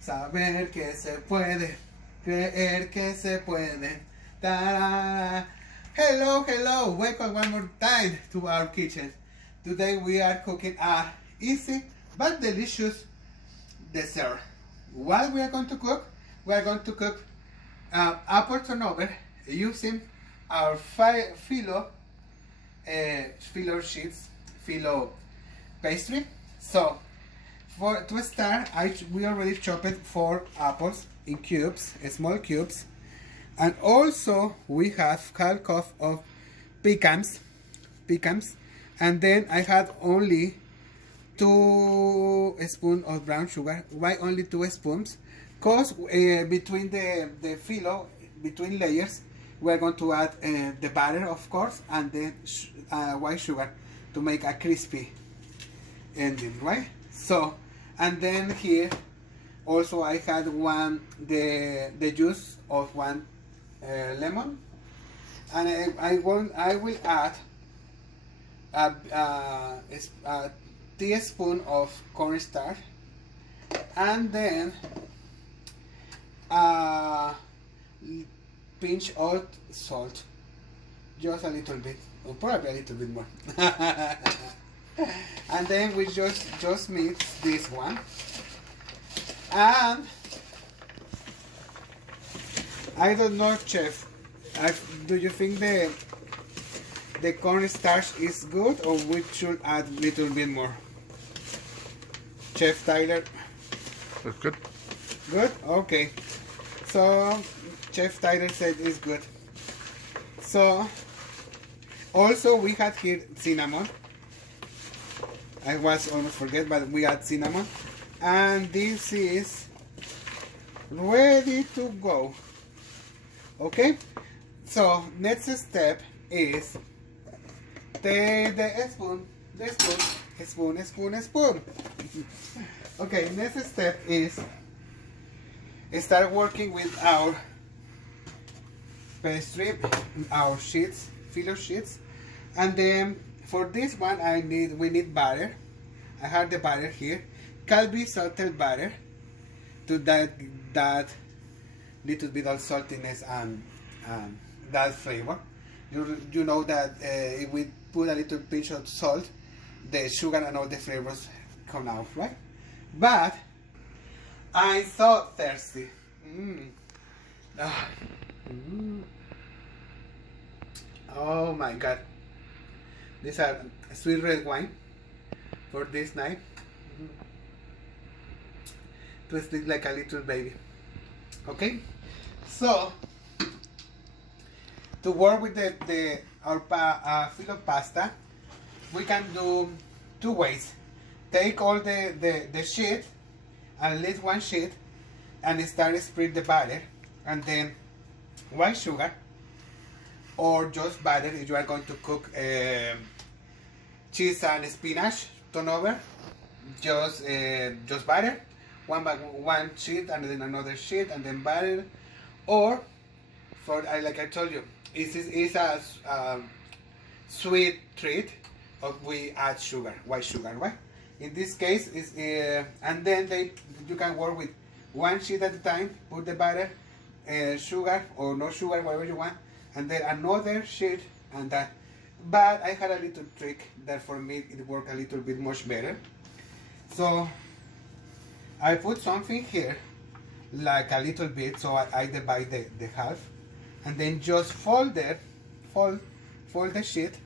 Saber que se puede, creer que se puede. Ta-da. Hello, hello, welcome one more time to our kitchen. Today we are cooking a easy but delicious dessert. What we are going to cook? We are going to cook apple turnover using our phyllo sheets, phyllo pastry. So to start, we already chopped 4 apples in cubes, small cubes, and also we have half cup of pecans, and then I had only 2 spoons of brown sugar. Why only 2 spoons? Because between the phyllo, between layers, we're going to add the butter, of course, and then white sugar to make a crispy ending, right? So, and then here also I had the juice of 1 lemon, and I will add a teaspoon of cornstarch, and then a pinch of salt, just a little bit, or probably a little bit more. And then we just mix this one, and I don't know, chef, do you think the cornstarch is good, or we should add a little bit more? Chef Tyler? That's good. Good? Okay. So Chef Tyler said it's good. So also we had here cinnamon. I was almost forget, but we add cinnamon, and this is ready to go. Okay, so next step is take the spoon. Okay, next step is start working with our pastry, our sheets, phyllo sheets, and then for this one we need butter. I have the butter here, can be salted butter to that little bit of saltiness and that flavor. You know that if we put a little pinch of salt, the sugar and all the flavors come out, right? But I'm so thirsty. Oh my god. These are sweet red wine for this night. To sleep like a little baby. Okay? So, to work with our phyllo pasta, we can do 2 ways. Take all the sheet, at least 1 sheet, and start spread the butter, and then white sugar, or just butter if you are going to cook cheese and spinach turnover. Just butter, one sheet and then another sheet and then butter. Or for like I told you, it's a sweet treat of we add sugar, white sugar, right? In this case is and then you can work with 1 sheet at a time. Put the butter, sugar or no sugar, whatever you want, and then another sheet, and that. But I had a little trick that for me it worked a little bit much better. So I put something here, like a little bit, so I divide the half, and then just fold the sheet,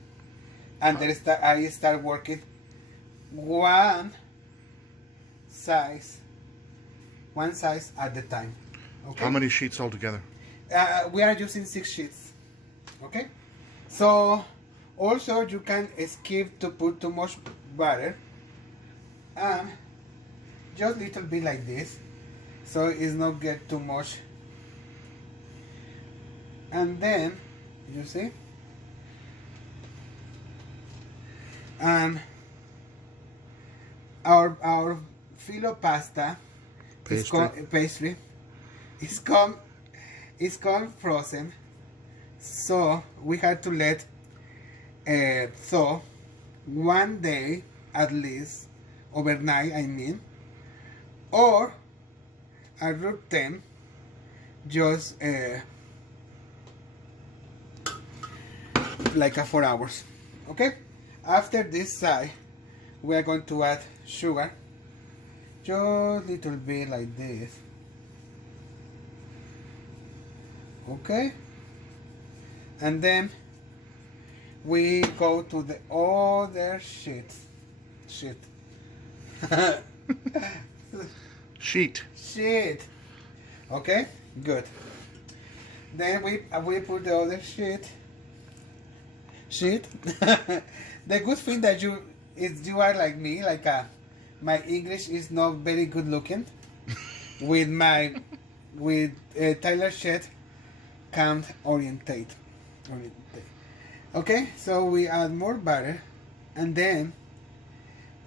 and then I start working one size at the time. Okay? How many sheets altogether? We are using 6 sheets. Okay, so also you can skip to put too much butter, and just little bit like this, so it's not get too much. And then you see, and our phyllo pasta pastry is come frozen, so we had to let thaw 1 day at least, overnight I mean, or at root 10, just like 4 hours. Okay, after this side we are going to add sugar, just little bit like this. Okay, and then we go to the other sheet. Sheet. Okay, good. Then we put the other sheet. The good thing that you are like me, like my English is not very good looking. with Tyler sheet can't orientate. Okay, so we add more butter, and then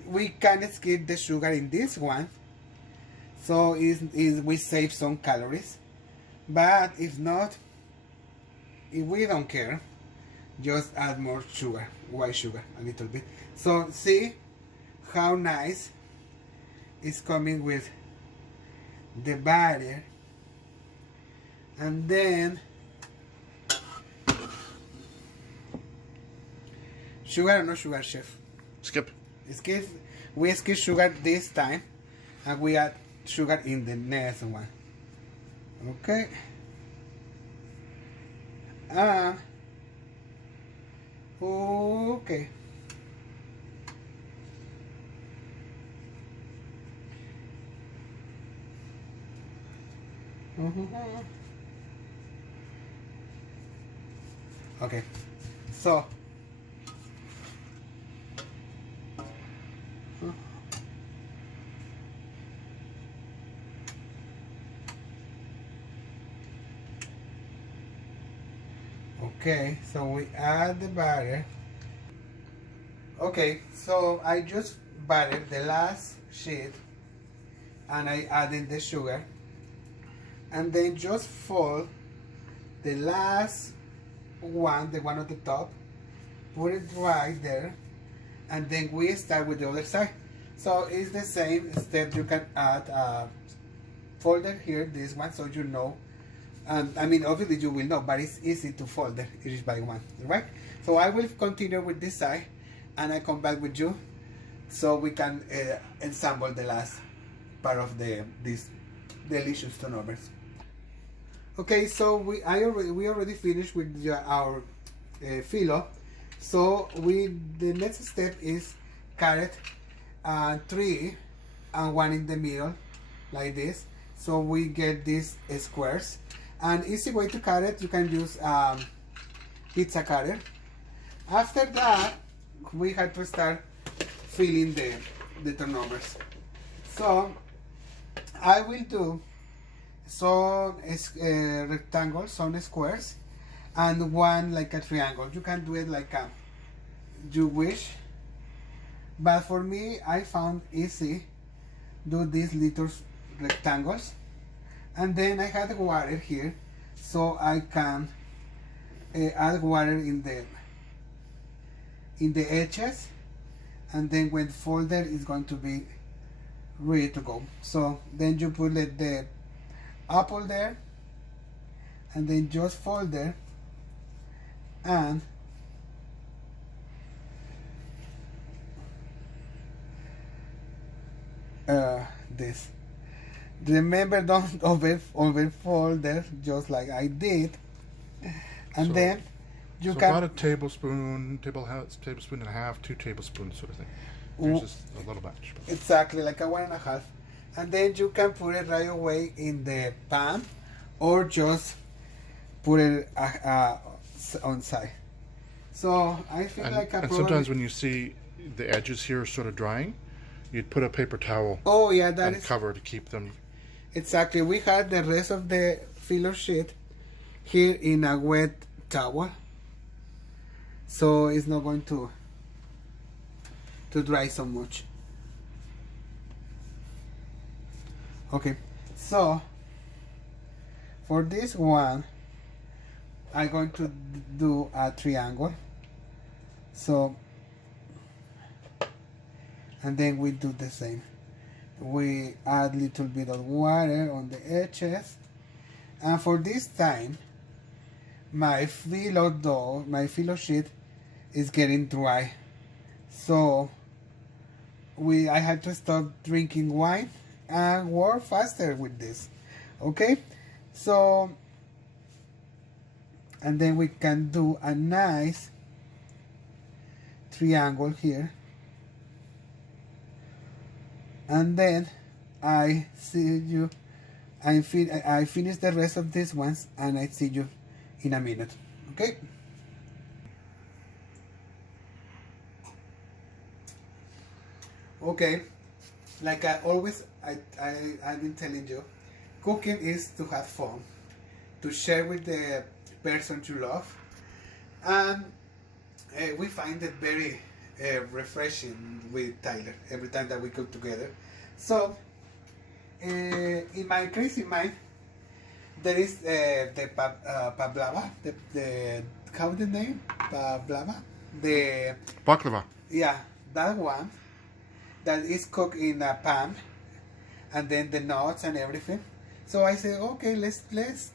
we can skip the sugar in this one, so we save some calories. But if not, if we don't care, just add more sugar, white sugar, a little bit. So see how nice it's coming with the butter. And then sugar or no sugar, chef? Skip. We skip sugar this time, and we add sugar in the next one. Okay. Okay. Okay. So. Okay, so we add the butter. Okay, so I just buttered the last sheet and I added the sugar, and then just fold the last one, the one at the top, put it right there, and then we start with the other side. So it's the same step. You can add a folder here, this one, so you know. I mean, obviously you will know, but it's easy to fold it each by one, right? So I will continue with this side, and I come back with you, so we can ensemble the last part of these delicious turnovers. Okay, so we already finished with our phyllo. So the next step is carrot, 3 and 1 in the middle, like this. So we get these squares. An easy way to cut it, you can use pizza cutter. After that, we have to start filling the turnovers. So I will do some rectangles, some squares, and one like a triangle. You can do it like you wish, but for me, I found easy do these little rectangles. And then I had water here, so I can add water in the edges, and then when folded, it's going to be ready to go. So then you put the apple there, and then just fold there, and this. Remember, don't overfold there, just like I did. And so, then you can about a tablespoon and a half, 2 tablespoons sort of thing. There's just a little batch. Exactly, like a 1.5. And then you can put it right away in the pan, or just put it on side. So I feel like and sometimes when you see the edges here sort of drying, you'd put a paper towel. Oh yeah, that is cover to keep them. Exactly. We had the rest of the phyllo sheet here in a wet towel, so it's not going to dry so much. Okay, so for this one, I'm going to do a triangle. So, and then we do the same. we add little bit of water on the edges, and for this time my phyllo sheet is getting dry, so I had to stop drinking wine and work faster with this. Okay, so and then we can do a nice triangle here, and then I finish the rest of these ones, and I see you in a minute. Okay. Okay, like I've been telling you, cooking is to have fun, to share with the person you love, and we find it very refreshing with Tyler every time that we cook together. So in my crazy mind, there is the pablava, the how the name pablava, the Baklava. yeah, that one that is cooked in a pan, and then the nuts and everything. So I say, okay, let's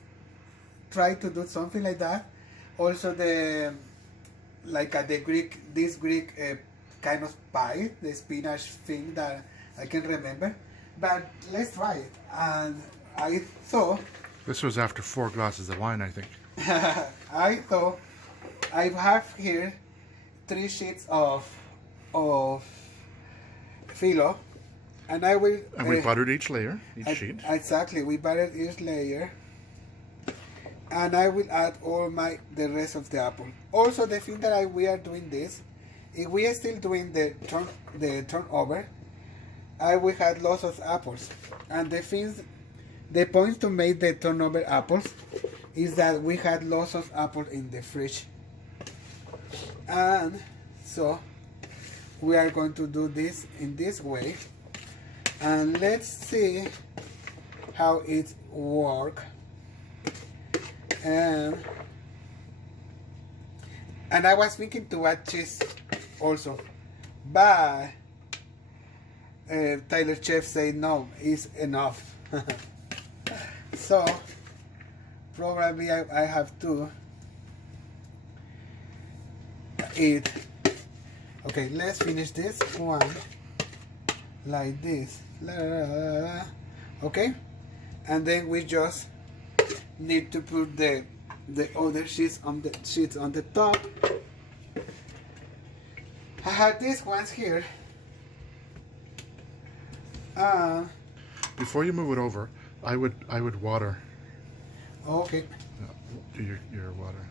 try to do something like that. Also the this Greek kind of pie, the spinach thing that I can remember. But let's try it. And I thought This was after 4 glasses of wine, I think. I thought I have here 3 sheets of phyllo, and I will. And we buttered each layer, each sheet. Exactly, we buttered each layer, and I will add the rest of the apple. Also, the thing that we are doing this, if we are still doing the turnover, I will have lots of apples, and the point to make the turnover apples is that we had lots of apples in the fridge, and so we are going to do this in this way, and let's see how it works. And I was thinking to add cheese also, but Tyler Chef said no, it's enough. So probably I have to eat. Okay, let's finish this one like this. La, la, la, la. Okay, and then we just need to put the other sheets on the top. I have these ones here. Before you move it over, I would water. Okay. Do your water.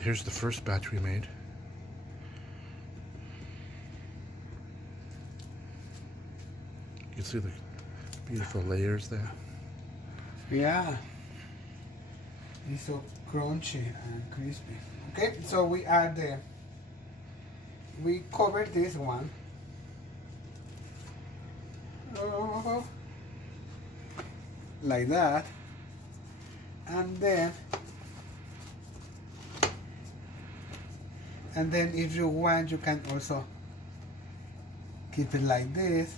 Here's the first batch we made. You can see the beautiful layers there. Yeah. It's so crunchy and crispy. Okay, so we cover this one. Like that. And then if you want, you can also keep it like this,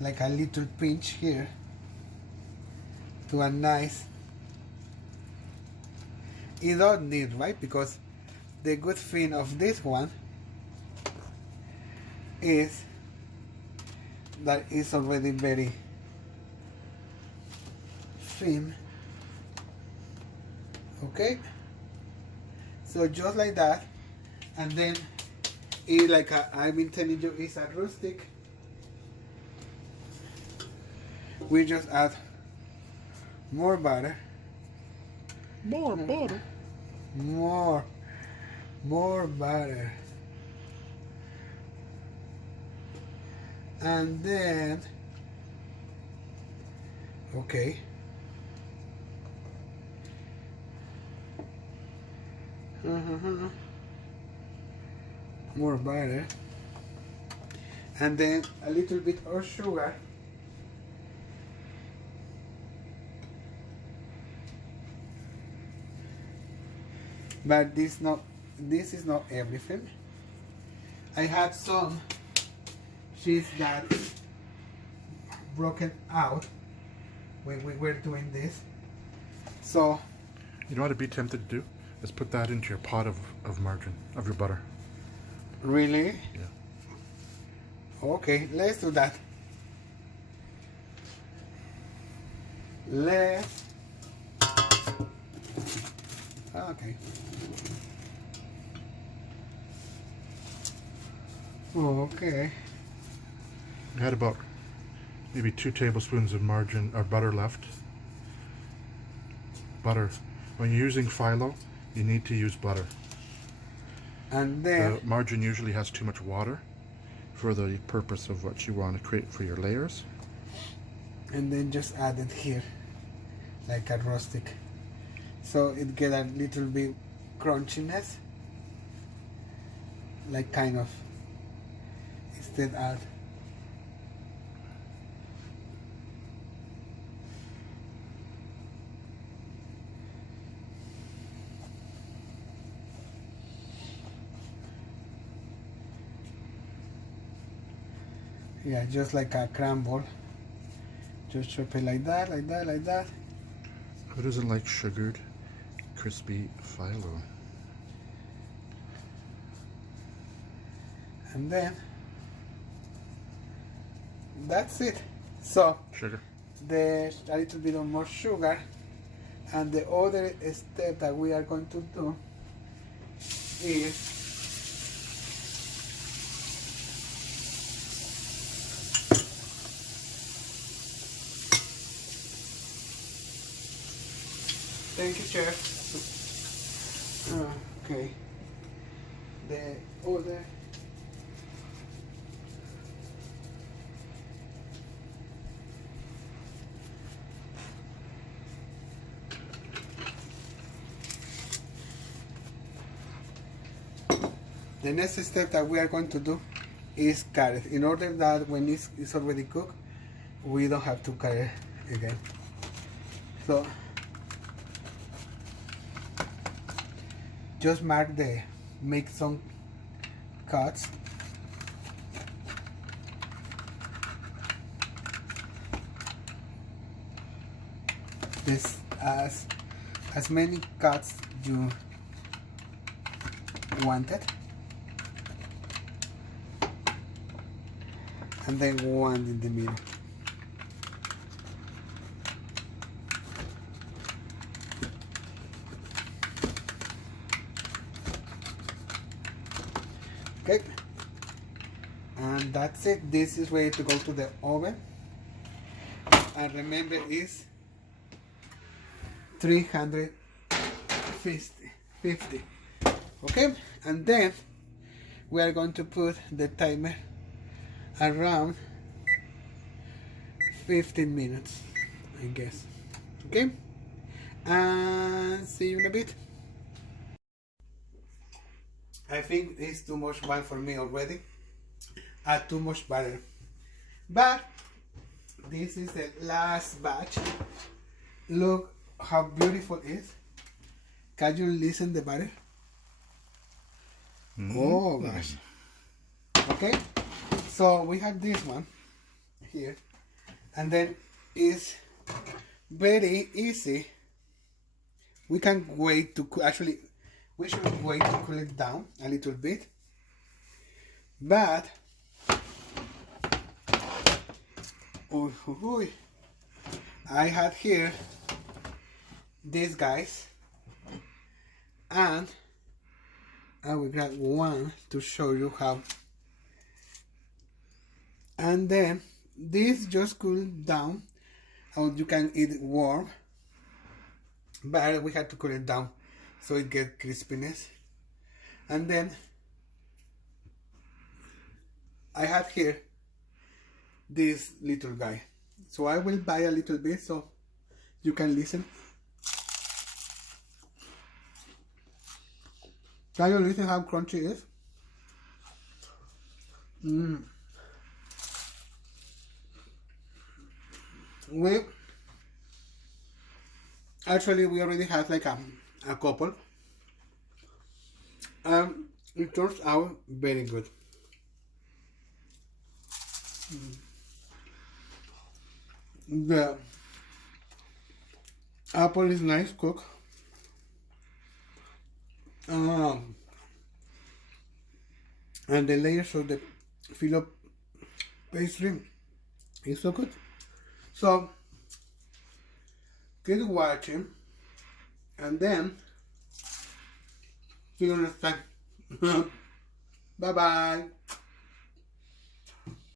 like a little pinch here to a nice. You don't need, right? Because the good thing of this one is that it's already very thin. Okay, so just like that, and then like I've been telling you, it's a rustic. We just add more butter. More butter. More butter. And then, okay. More butter. And then a little bit of sugar. but this is not everything. I had some cheese that broken out when we were doing this. So you know what I'd be tempted to do is put that into your pot of margarine, of your butter. Really? Yeah. Okay, let's do that. Let's. Okay. Okay. I had about maybe 2 tablespoons of margarine or butter left. Butter. When you're using phyllo, you need to use butter. And then the margarine usually has too much water for the purpose of what you want to create for your layers. And then just add it here, like a rustic, so it get a little bit crunchiness, like kind of. Instead add. Yeah, just like a crumble. Just chop it like that, like that, like that. Who doesn't like sugared, crispy phyllo? And then that's it. So Sugar. there's a little bit of more sugar, and the other step that we are going to do is thank you, chef. Okay. The other. The next step that we are going to do is cut it, in order that when it's already cooked, we don't have to cut it again. So just make some cuts. This as many cuts you wanted, and then one in the middle. Okay, and that's it. This is ready to go to the oven, and remember it's 350. Okay, and then we are going to put the timer around 15 minutes, I guess. Okay, and see you in a bit. I think it's too much wine for me already. Add too much butter, but this is the last batch. Look how beautiful it is. Can you listen the butter? Oh gosh. Okay, so we have this one here, and then it's very easy. We can wait to actually we should wait to cool it down a little bit, but I had here these guys, and I will grab one to show you how. And then this just cool down, or you can eat it warm, but we have to cool it down so it gets crispiness. And then I have here this little guy, so I will buy a little bit so you can listen. Can you listen how crunchy it is? We already have like a couple, It turns out very good. The apple is nice cooked. And the layers of the phyllo pastry is so good. So keep watching, and then see you next time. Bye bye.